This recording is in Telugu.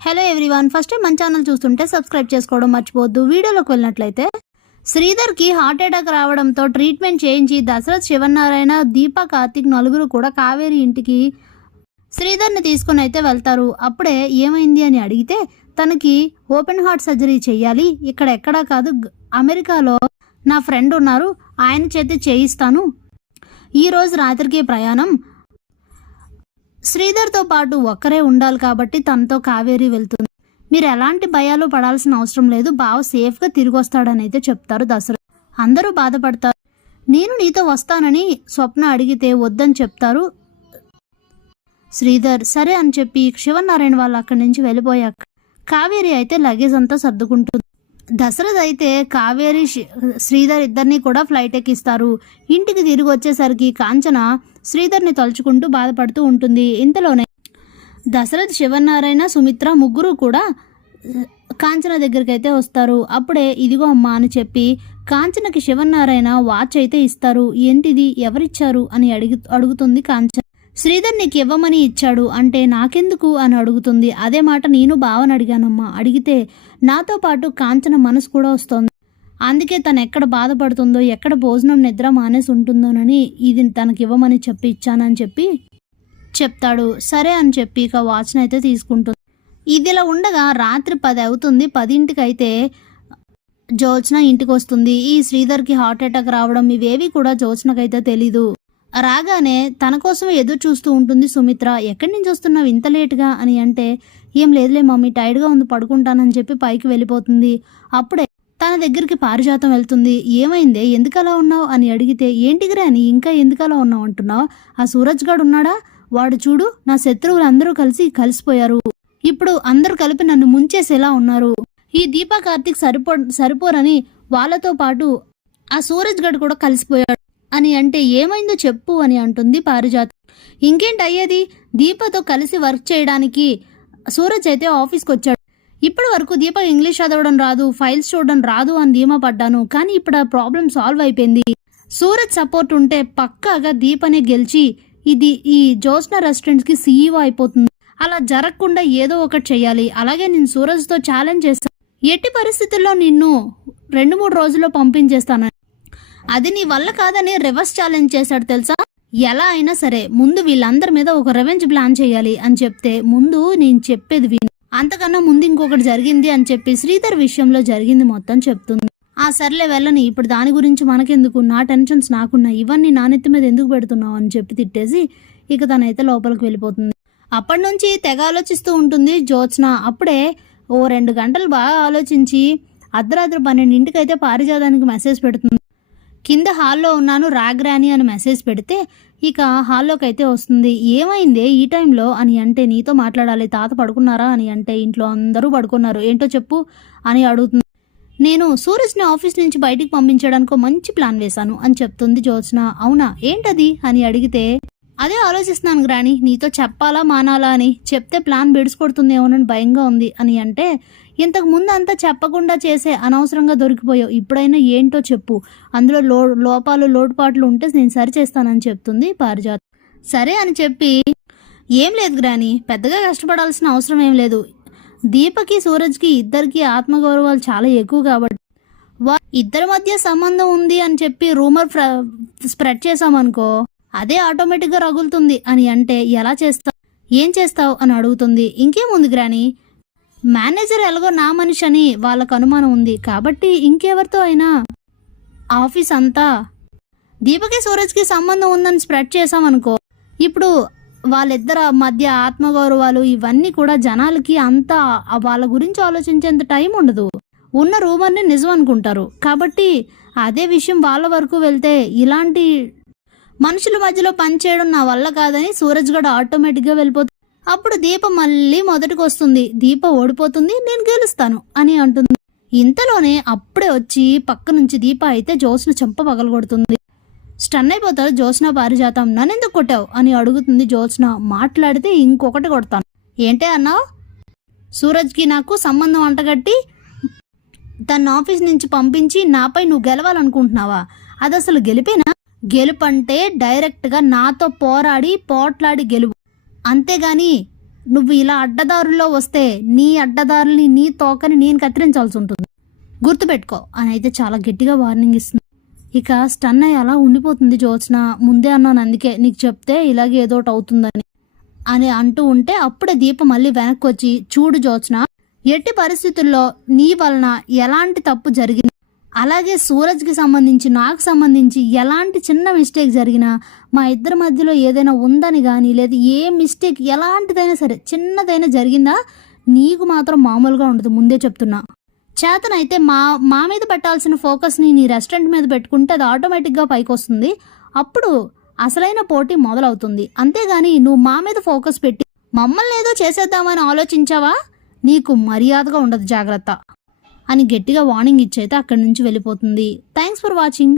హలో ఎవ్రీవన్, ఫస్ట్ టైం మన ఛానల్ చూస్తుంటే సబ్స్క్రైబ్ చేసుకోవడం మర్చిపోవద్దు. వీడియోలోకి వెళ్ళినట్లయితే శ్రీధర్కి హార్ట్ అటాక్ రావడంతో ట్రీట్మెంట్ చేయించి దశరథ్, శివనారాయణ, దీప, కార్తిక్ నలుగురు కూడా కావేరి ఇంటికి శ్రీధర్ని తీసుకుని అయితే వెళ్తారు. అప్పుడే ఏమైంది అని అడిగితే తనకి ఓపెన్ హార్ట్ సర్జరీ చేయాలి, ఇక్కడ ఎక్కడా కాదు అమెరికాలో నా ఫ్రెండ్ ఉన్నారు, ఆయన చేత చేయిస్తాను, ఈరోజు రాత్రికి ప్రయాణం, శ్రీధర్తో పాటు ఒక్కరే ఉండాలి కాబట్టి తనతో కావేరి వెళ్తుంది, మీరు ఎలాంటి భయాలు పడాల్సిన అవసరం లేదు, బావ సేఫ్గా తిరిగి వస్తాడని అయితే చెప్తారు దశరథ్. అందరూ బాధపడతారు. నేను నీతో వస్తానని స్వప్న అడిగితే వద్దని చెప్తారు శ్రీధర్. సరే అని చెప్పి శివనారాయణ వాళ్ళు అక్కడి నుంచి వెళ్ళిపోయాక కావేరి అయితే లగేజ్ అంతా సర్దుకుంటుంది. దశరథ్ అయితే కావేరి, శ్రీధర్ ఇద్దరిని కూడా ఫ్లైట్ ఎక్కిస్తారు. ఇంటికి తిరిగి వచ్చేసరికి కాంచన శ్రీధర్ని తలుచుకుంటూ బాధపడుతూ ఉంటుంది. ఇంతలోనే దశరథ్, శివనారాయణ, సుమిత్ర ముగ్గురు కూడా కాంచన దగ్గరికి అయితే వస్తారు. అప్పుడే ఇదిగో అమ్మా అని చెప్పి కాంచనకి శివనారాయణ వాచ్ అయితే ఇస్తారు. ఏంటిది, ఎవరిచ్చారు అని అడుగుతుంది కాంచన. శ్రీధర్ నీకు ఇవ్వమని ఇచ్చాడు అంటే నాకెందుకు అని అడుగుతుంది. అదే మాట నేను బావని అడిగానమ్మా, అడిగితే నాతో పాటు కాంచన మనసు కూడా వస్తుంది, అందుకే తను ఎక్కడ బాధపడుతుందో, ఎక్కడ భోజనం నిద్ర మానేసి ఉంటుందోనని ఇది తనకి ఇవ్వమని చెప్పి ఇచ్చానని చెప్పి చెప్తాడు. సరే అని చెప్పి ఇక వాచ్ని అయితే తీసుకుంటుంది. ఇదిలా ఉండగా రాత్రి 10 అవుతుంది. 10ంటికి అయితే జ్యోత్స్న ఇంటికి వస్తుంది. ఈ శ్రీధర్కి హార్ట్ అటాక్ రావడం ఇవేవి కూడా జ్యోత్స్నకైతే తెలీదు. రాగానే తన కోసం ఎదురు చూస్తూ ఉంటుంది సుమిత్ర. ఎక్కడి నుంచి వస్తున్నావు ఇంత లేటుగా అని అంటే ఏం లేదులే మమ్మీ, టైర్డ్గా ఉంది, పడుకుంటానని చెప్పి పైకి వెళ్ళిపోతుంది. అప్పుడే తన దగ్గరికి పారిజాతం వెళ్తుంది. ఏమైందే, ఎందుకు అలా ఉన్నావు అని అడిగితే ఏంటికి రాని ఇంకా ఎందుకు అలా ఉన్నావు అంటున్నావు, ఆ సూరజ్ గాడు ఉన్నాడా, వాడు చూడు నా శత్రువులు అందరూ కలిసిపోయారు, ఇప్పుడు అందరూ కలిపి నన్ను ముంచేసేలా ఉన్నారు, ఈ దీప, కార్తిక్ సరిపోరని వాళ్ళతో పాటు ఆ సూరజ్ గడు కూడా కలిసిపోయాడు అని అంటే ఏమైందో చెప్పు అని అంటుంది పారిజాతం. ఇంకేంటి అయ్యేది, దీపతో కలిసి వర్క్ చేయడానికి సూరజ్ అయితే ఆఫీస్కి వచ్చాడు. ఇప్పటి వరకు దీప ఇంగ్లీష్ చదవడం రాదు, ఫైల్స్ చూడడం రాదు అని ధీమా పడ్డాను, కానీ ఇప్పుడు ఆ ప్రాబ్లం సాల్వ్ అయిపోయింది. సూరజ్ సపోర్ట్ ఉంటే పక్కాగా దీపనే గెలిచి ఈ జ్యోత్స్న రెస్టారెంట్స్కి సీఈఓ అయిపోతుంది. అలా జరగకుండా ఏదో ఒకటి చెయ్యాలి. అలాగే నేను సూరజ్తో ఛాలెంజ్ చేస్తాను, ఎట్టి పరిస్థితుల్లో నిన్ను 2-3 రోజుల్లో పంపించేస్తానని. అది నీ వల్ల కాదని రివర్స్ ఛాలెంజ్ చేశాడు తెలుసా. ఎలా అయినా సరే ముందు వీళ్ళందరి మీద ఒక రెవెంజ్ ప్లాన్ చేయాలి అని చెప్తే ముందు నేను చెప్పేది విను, అంతకన్నా ముందు ఇంకొకటి జరిగింది అని చెప్పి శ్రీధర్ విషయంలో జరిగింది మొత్తం చెప్తుంది. ఆ సర్లే వెళ్ళని, ఇప్పుడు దాని గురించి మనకెందుకు, నా టెన్షన్స్ నాకున్నాయి, ఇవన్నీ నా నెత్తి మీద ఎందుకు పెడుతున్నావు అని చెప్పి తిట్టేసి ఇక తనైతే లోపలికి వెళ్ళిపోతుంది. అప్పటి నుంచి తెగ ఆలోచిస్తూ ఉంటుంది జ్యోత్స్న. అప్పుడే 2 గంటలు బాగా ఆలోచించి అర్ధరాత్రి 12ంటికి అయితే పారిజాతానికి మెసేజ్ పెడుతుంది. కింద హాల్లో ఉన్నాను రాగ్రాని అని మెసేజ్ పెడితే ఇక హాల్లోకి అయితే వస్తుంది. ఏమైందే ఈ టైంలో అని అంటే నీతో మాట్లాడాలి, తాత పడుకున్నారా అని అంటే ఇంట్లో అందరూ పడుకున్నారు, ఏంటో చెప్పు అని అడుగుతుంది. నేను సూరజ్ని ఆఫీస్ నుంచి బయటికి పంపించడానికి మంచి ప్లాన్ వేశాను అని చెప్తుంది జ్యోత్స్న. అవునా, ఏంటది అని అడిగితే అదే ఆలోచిస్తున్నాను గ్రాని, నీతో చెప్పాలా మానాలా అని, చెప్తే ప్లాన్ బెడిసికొడుతుందేమోనని భయంగా ఉంది అని అంటే ఇంతకు ముందు అంతా చెప్పకుండా చేసే అనవసరంగా దొరికిపోయావు, ఇప్పుడైనా ఏంటో చెప్పు, అందులో లోపాలు లోటుపాట్లు ఉంటే నేను సరి చేస్తానని చెప్తుంది పారిజాతం. సరే అని చెప్పి ఏం లేదు గ్రాని, పెద్దగా కష్టపడాల్సిన అవసరం ఏం లేదు, దీపకి సూరజ్కి ఇద్దరికి ఆత్మగౌరవాలు చాలా ఎక్కువ కాబట్టి ఇద్దరి మధ్య సంబంధం ఉంది అని చెప్పి రూమర్ స్ప్రెడ్ చేసామనుకో అదే ఆటోమేటిక్గా రగులుతుంది అని అంటే ఎలా చేస్తావు, ఏం చేస్తావు అని అడుగుతుంది. ఇంకేముంది గ్రాని, మేనేజర్ ఎలాగో నా మనిషి అని వాళ్ళకు అనుమానం ఉంది కాబట్టి ఇంకెవరితో అయినా ఆఫీస్ అంతా దీపకి సూరజ్కి సంబంధం ఉందని స్ప్రెడ్ చేసామనుకో ఇప్పుడు వాళ్ళిద్దరి మధ్య ఆత్మగౌరవాలు ఇవన్నీ కూడా జనాలకి అంతా వాళ్ళ గురించి ఆలోచించేంత టైం ఉండదు, ఉన్న రూమర్ని నిజం అనుకుంటారు. కాబట్టి అదే విషయం వాళ్ళ వరకు వెళ్తే ఇలాంటి మనుషుల మధ్యలో పనిచేయడం నా వల్ల కాదని సూరజ్ గడ ఆటోమేటిక్గా వెళ్ళిపోతుంది. అప్పుడు దీప మళ్ళీ మొదటికి వస్తుంది, దీప ఓడిపోతుంది, నేను గెలుస్తాను అని అంటుంది. ఇంతలోనే అప్పుడే వచ్చి పక్క నుంచి దీప అయితే జ్యోత్స్న చెంప పగలగొడుతుంది. స్టన్ అయిపోతారు జ్యోత్స్న. పారిజాతం నన్నెందుకు కొట్టావు అని అడుగుతుంది జ్యోత్స్న. మాట్లాడితే ఇంకొకటి కొడతాను, ఏంటే అన్నావు, సూరజ్కి నాకు సంబంధం అంటగట్టి తన ఆఫీస్ నుంచి పంపించి నాపై నువ్వు గెలవాలనుకుంటున్నావా, అది అసలు గెలిపేనా, గెలుపంటే డైరెక్ట్గా నాతో పోట్లాడి గెలువు, అంతేగాని నువ్వు ఇలా అడ్డదారుల్లో వస్తే నీ అడ్డదారుల్ని నీ తోకని నేను కత్తిరించాల్సి ఉంటుంది, గుర్తుపెట్టుకో అని అయితే చాలా గట్టిగా వార్నింగ్ ఇస్తుంది. ఇక స్టన్ అయ్యి అలా ఉండిపోతుంది జ్యోత్స్న. ముందే అన్నాను అందుకే నీకు చెప్తే ఇలాగే ఏదో ఒకటి అవుతుందని అని అంటూ ఉంటే అప్పుడే దీప మళ్ళీ వెనక్కి వచ్చి, చూడు జ్యోత్స్న, ఎట్టి పరిస్థితుల్లో నీ వలన ఎలాంటి తప్పు జరిగింది, అలాగే సూరజ్కి సంబంధించి నాకు సంబంధించి ఎలాంటి చిన్న మిస్టేక్ జరిగినా, మా ఇద్దరి మధ్యలో ఏదైనా ఉందని కానీ లేదా ఏ మిస్టేక్ ఎలాంటిదైనా సరే చిన్నదైనా జరిగిందా నీకు మాత్రం మామూలుగా ఉండదు, ముందే చెప్తున్నా. చేతనైతే మా మీద పెట్టాల్సిన ఫోకస్ని నీ రెస్టారెంట్ మీద పెట్టుకుంటే అది ఆటోమేటిక్గా పైకి వస్తుంది, అప్పుడు అసలైన పోటీ మొదలవుతుంది. అంతేగాని నువ్వు మా మీద ఫోకస్ పెట్టి మమ్మల్ని ఏదో చేసేద్దామని ఆలోచించావా, నీకు మర్యాదగా ఉండదు, జాగ్రత్త అని గట్టిగా వార్నింగ్ ఇచ్చైతే అక్కడి నుంచి వెళ్ళిపోతుంది. Thanks for watching.